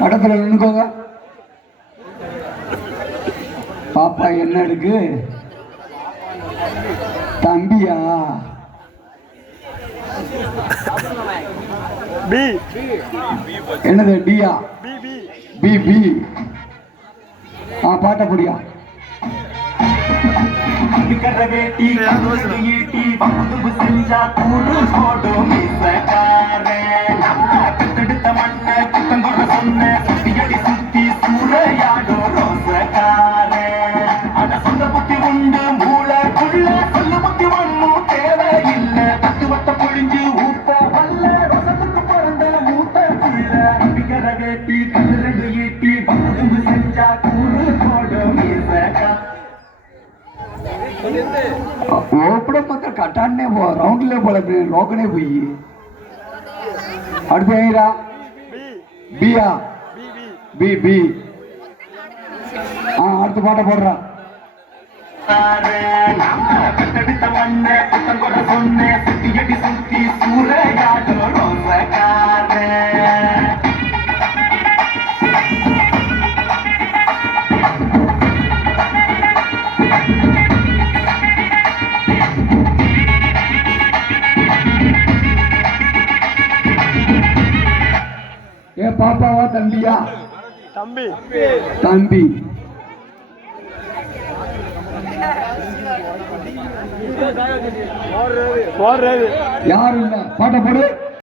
படத்துல நின்னுக்கோங்க. பாப்பா என்ன இருக்கு? தம்பியா? என்னது டியா? பி பி. பாட்ட புடியா? வேட்டி ஈட்டி பகுது செஞ்சா கூறு போடும் பெத்தெடுத்த மண்ண குத்தங்குற சொன்ன சுத்தியடி சுத்தி சூறையாடும் ரோசக்கார அட சொந்த புத்தி உண்டு மூளைக்குள்ள சொல்லு புத்தி ஒண்ணும் தேவையில்லை தத்துவத்தை பொழிஞ்சு ஊத்த வல்ல ரோசத்துக்கு பிறந்த மூத்த புள்ள நம்பிக்கிற வேட்டி கதிரண்டு ஈட்டி பகுது செஞ்சா கூறு போடும் ஓப்பட பக்கம் கட்டானே போ ரவுண்ட்ல போல லோக்கனே போய் அடுத்து பியா பி பி. அடுத்த பாட்டை போடுறா. பெத்தெடுத்த மண்ண குத்தங்குற சொன்ன சுத்தியடி சுத்தி சூறையாடும் ரோசக்கார பாப்பாவா தம்பியா? தம்பி. தம்பி. யாரு இல்ல பாட்ட போடு.